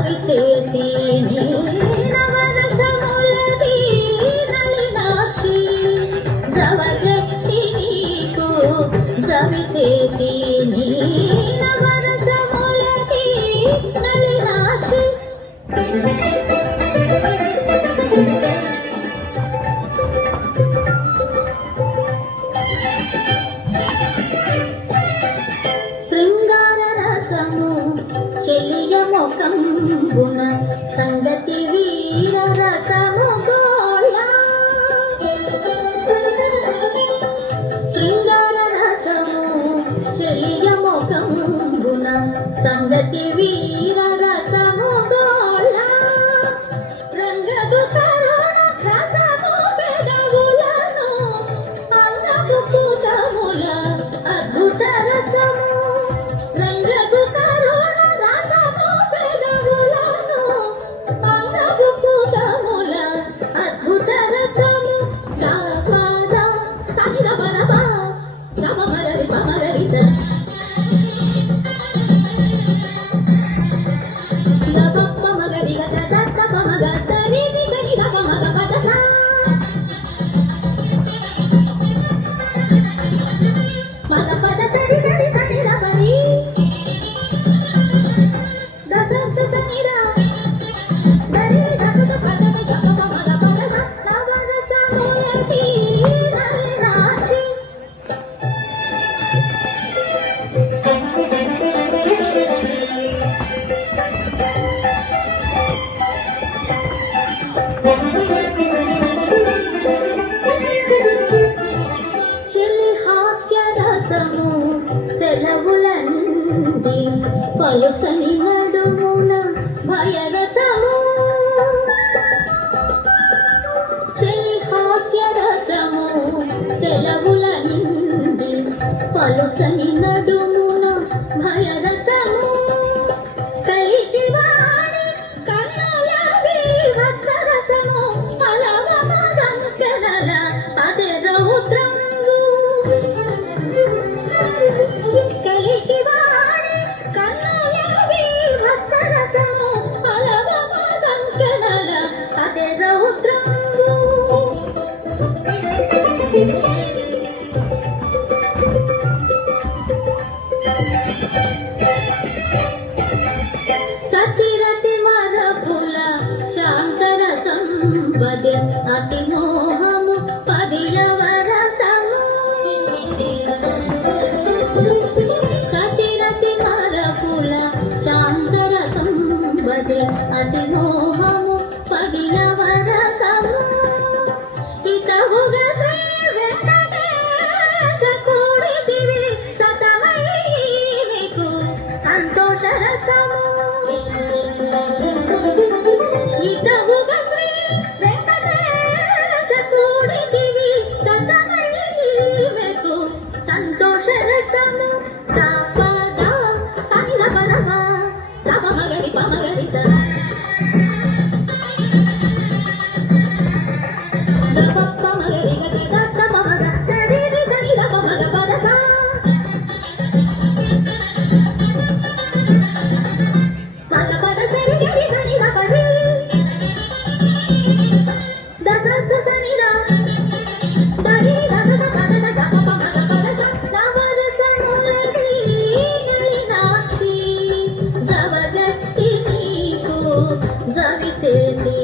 జవిసేసి నవరసములది నలినాక్షి జవగట్టి నీకు జవిసేసి నవరసములది నలినాక్షి శృంగార రసము చెలియ ముఖంబున సంగతి వీర రసము గోళ శృంగార రసము చెలియ ముఖంబున సంగతి వీర రసము గోళ రంగదు కరుణ రసము పెదవులను అంగపు కూటముల అద్భుత రసము రంగదు కరుణ రసము పెదవులను అంగపు కూటముల అద్భుత రసము గాపద సనిదపదప గమమగరి పమగరిత గపప్ప మగరి గద దత్త పమగ దరి నిగని గపమగ పదస మగ పద సరి సరి సని రపని దసంత సనిద దరి దసత పదమ గపమ మగ పదస నవరసములది నలినాక్షి చెలి హాస్య రసము సెలవుల నుండి పలుచని నడుమున భయరసము చెలి హాస్య రసము సెలవుల నుండి పలుచని నడుమున భయరసము కలికి వాడి కన్నుల వీరరసము అలవమ దంకనల అదే రౌద్రంబు కలికి వాడి కన్నుల వీరరసము అలవమ దంకనల అదే రౌద్రంబు సతిరతి మరపుల శాంతర సంపద అతి మోహము పదియవ రసము సతిరతి మరపుల శాంతర సంపద అతి మోహము పదియవ రసము ఇతవుగా శ్రీ వెంకటేశ కూడితివి సతమై మీకు సంతోష రసము ఇతవుగా శ్రీ వెంకటేశ కూడితివి సతమై మీకు సంతోష రసము తపద సనిద పదమ తపమగరి పమగరిత గపప్ప మగరి గద దత్త పమగ దరి సనిద పమగ పదస మగ పద సరి గరి సనిద పది దసంత సనిద దరి దసత పదద గపప్ప మగ పదస నవరసములది నలినాక్షి జవగట్టి నీకు జవిసేసి